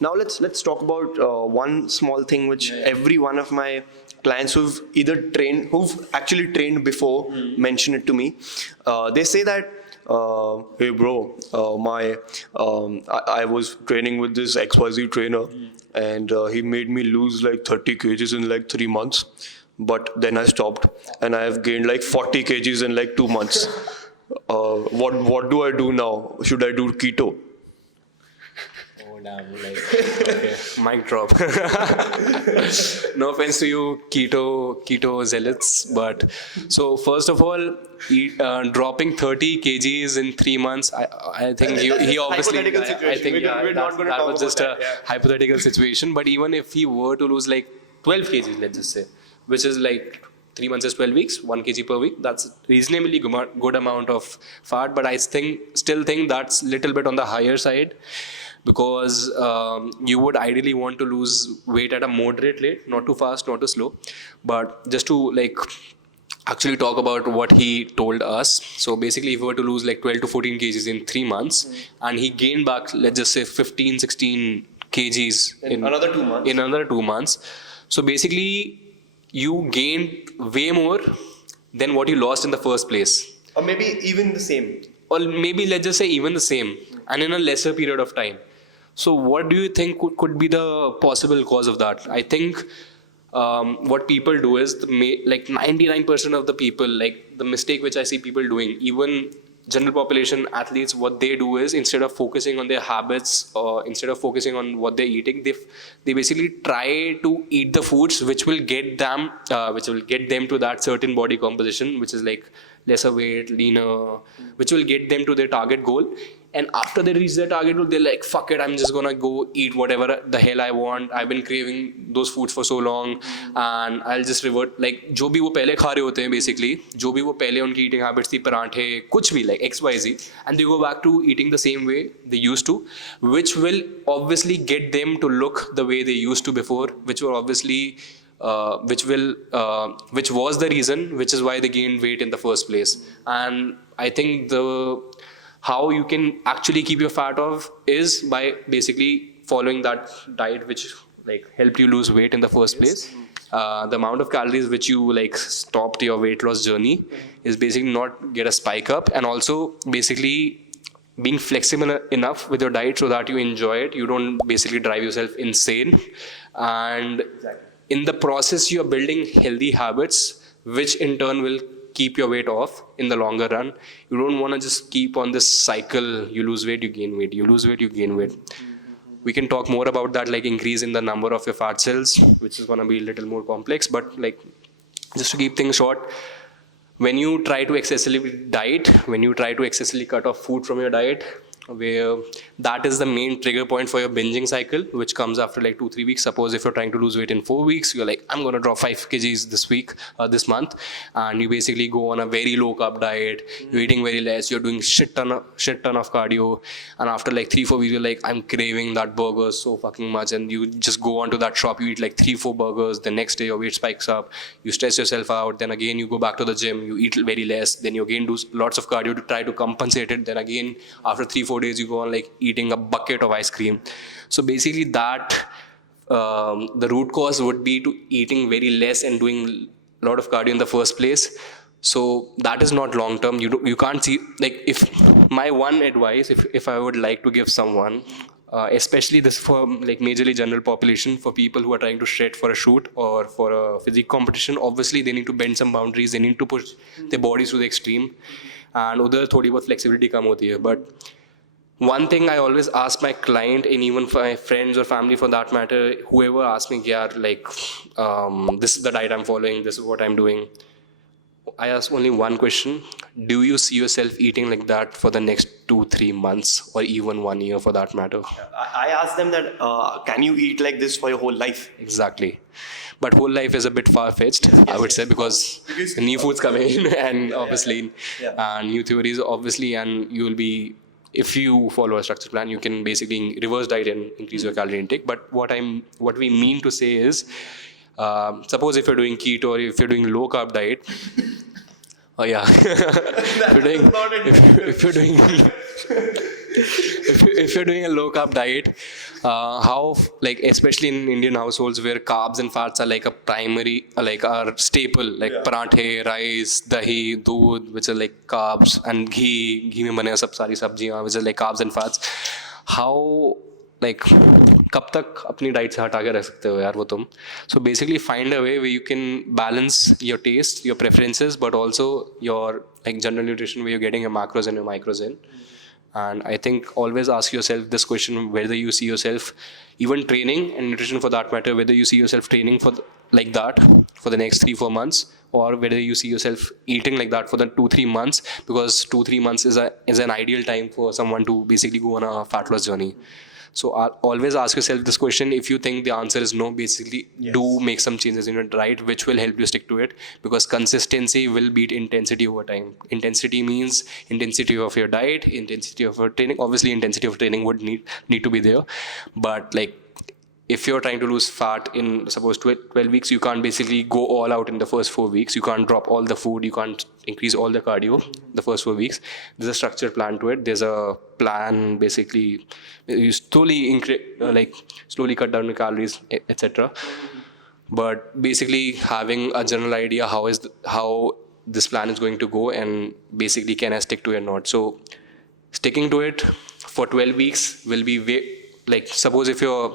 Now let's talk about one small thing which every one of my clients who've actually trained before mention it to me. They say that, hey bro, I was training with this XYZ trainer, and he made me lose like 30 kgs in like 3 months. But then I stopped, and I have gained like 40 kgs in like 2 months. What do I do now? Should I do keto? Oh damn, okay, mic drop. No offense to you, keto zealots, but so first of all, dropping 30 kgs in 3 months, I think he obviously, I think that was just a hypothetical situation. But even if he were to lose like 12 kgs, let's just say, which is like 3 months is 12 weeks, 1 kg per week. That's reasonably good amount of fat, but I still think that's little bit on the higher side, because you would ideally want to lose weight at a moderate rate, not too fast, not too slow. But just to like actually talk about what he told us. So basically, if we were to lose like 12 to 14 kgs in 3 months, and he gained back, let's just say 15, 16 kgs in another 2 months. In another 2 months. So basically, you gained way more than what you lost in the first place. Or maybe even the same. Or maybe let's just say even the same, and in a lesser period of time. So what do you think could be the possible cause of that? I think what people do is, like 99% of the people, like the mistake which I see people doing, even general population athletes, what they do is, instead of focusing on their habits or instead of focusing on what they're eating, they basically try to eat the foods which will get them to that certain body composition, which is like lesser weight, leaner, which will get them to their target goal. And after they reach their target goal, they're like, fuck it, I'm just gonna go eat whatever the hell I want. I've been craving those foods for so long, and I'll just revert. Like, जो भी वो पहले खा रहे होते हैं, basically, जो भी वो पहले उनकी eating habits थी, पराठे, कुछ भी, like XYZ, and they go back to eating the same way they used to, which will obviously get them to look the way they used to before, which were obviously which was the reason, which is why they gained weight in the first place. And I think how you can actually keep your fat off is by basically following that diet which like helped you lose weight in the first place. The amount of calories which you like stopped your weight loss journey is basically not get a spike up, and also basically being flexible enough with your diet so that you enjoy it. You don't basically drive yourself insane, and in the process you're building healthy habits which in turn will keep your weight off in the longer run. You don't want to just keep on this cycle. You lose weight, you gain weight. You lose weight, you gain weight. We can talk more about that, like increase in the number of your fat cells, which is going to be a little more complex. But like, just to keep things short, when you try to excessively diet, when you try to excessively cut off food from your diet, where that is the main trigger point for your binging cycle, which comes after like 2-3 weeks. Suppose if you're trying to lose weight in 4 weeks, you're like, I'm going to drop 5 kgs this month, and you basically go on a very low carb diet. You're eating very less, you're doing shit ton of cardio, and after like 3-4 weeks, you're like, I'm craving that burger so fucking much, and you just go onto that shop, you eat like 3-4 burgers. The next day your weight spikes up, you stress yourself out, then again you go back to the gym, you eat very less, then you again do lots of cardio to try to compensate it, then again after 3-4 days you go on like eating a bucket of ice cream. So basically that the root cause would be to eating very less and doing a lot of cardio in the first place. So that is not long term. You can't see, like, if my one advice, if I would like to give someone, especially this for like majorly general population, for people who are trying to shred for a shoot or for a physique competition, obviously they need to bend some boundaries, they need to push their bodies to the extreme, and udhar thodi bahut flexibility kam hoti hai. But one thing I always ask my client, and even for my friends or family for that matter, whoever asks me, yeah, like, this is the diet I'm following, this is what I'm doing, I ask only one question: do you see yourself eating like that for the next 2-3 months, or even 1 year for that matter? I ask them that, can you eat like this for your whole life? Exactly. But whole life is a bit far-fetched, I would say, because new foods coming in, and obviously, and new theories, obviously, and you will be, if you follow a structured plan, you can basically reverse diet and increase your calorie intake. But what we mean to say is, suppose if you're doing keto or if you're doing low carb diet, if you're doing if you're doing a low carb diet, how, like, especially in Indian households where carbs and fats are like a primary, like our staple, like parathe, rice, dahi, doodh, which are like carbs, and ghee mein bane sab sari sabjiyan, which are like carbs and fats. How, like, कब तक अपनी diet से हटा के रख सकते हो यार वो तुम? So basically find a way where you can balance your taste, your preferences, but also your like general nutrition, where you're getting your macros and your micros in. And I think always ask yourself this question, whether you see yourself even training, and nutrition for that matter, whether you see yourself training for like that for the next 3-4 months, or whether you see yourself eating like that for the 2-3 months, because 2-3 months is an ideal time for someone to basically go on a fat loss journey. So always ask yourself this question. If you think the answer is no, basically do make some changes in your diet, which will help you stick to it, because consistency will beat intensity over time. Intensity means intensity of your diet, intensity of your training. Obviously, intensity of training would need to be there, but like, if you're trying to lose fat in suppose 12 weeks, you can't basically go all out in the first 4 weeks. You can't drop all the food. You can't increase all the cardio the first 4 weeks. There's a structured plan to it. There's a plan, basically, you slowly slowly cut down the calories, etc. But basically having a general idea how this plan is going to go, and basically can I stick to it or not. So sticking to it for 12 weeks will be like, suppose if you're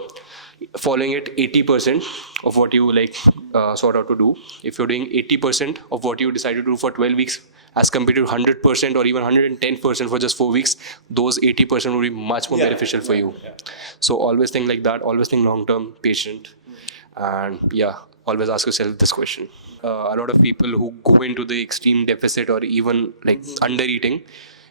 following it 80% of what you sort out to do, if you're doing 80% of what you decide to do for 12 weeks as compared to 100% or even 110% for just 4 weeks, those 80% will be much more beneficial for you. So always think like that, always think long term, patient, and always ask yourself this question. A lot of people who go into the extreme deficit or even under eating,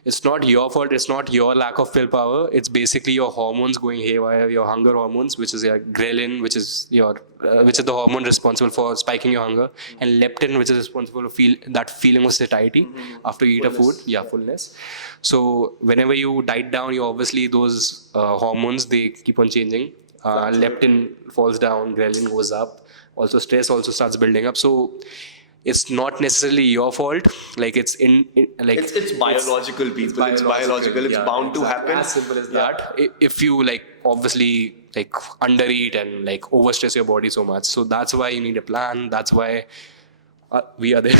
it's not your fault, it's not your lack of willpower, it's basically your hormones going haywire, your hunger hormones, which is your ghrelin, which is the hormone responsible for spiking your hunger, and leptin, which is responsible for that feeling of satiety after you eat a food, fullness. So whenever you diet down, you obviously, those hormones, they keep on changing. Leptin falls down, ghrelin goes up, also stress also starts building up. So it's not necessarily your fault. It's biological, people. It's biological. It's bound to happen. As simple as that. If you obviously undereat and overstress your body so much, so that's why you need a plan. That's why we are there.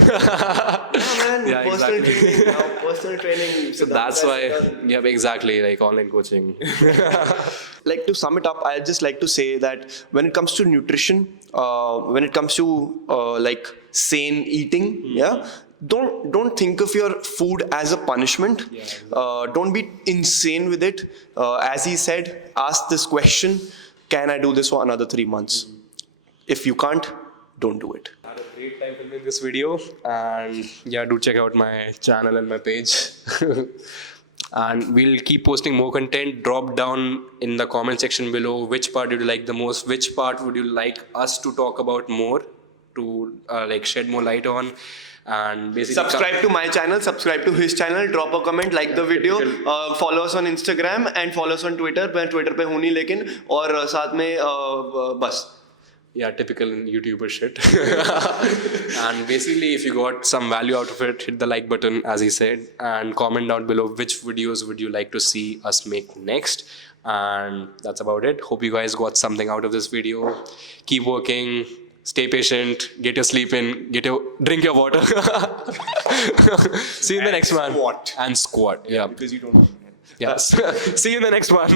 Personal training. Personal training. So that's why, exactly, online coaching. To sum it up, I'd just like to say that when it comes to nutrition, when it comes to sane eating, don't think of your food as a punishment. Don't be insane with it. As he said, ask this question: can I do this for another 3 months? If you can't, don't do it. I had a great time filming this video, and do check out my channel and my page. And we'll keep posting more content. Drop down in the comment section below which part did you like the most, which part would you like us to talk about more, to shed more light on. And basically subscribe to my channel, subscribe to his channel, drop a comment, like the video, follow us on Instagram and follow us on Twitter. मैं Twitter पे हूँ नहीं लेकिन, और साथ में बस. Typical YouTuber shit. And basically, if you got some value out of it, hit the like button, as he said, and comment down below which videos would you like to see us make next. And that's about it. Hope you guys got something out of this video. Keep working, stay patient, get your sleep in, drink your water. See you in the next one. Squat. And squat. Because you don't. Yes. See you in the next one.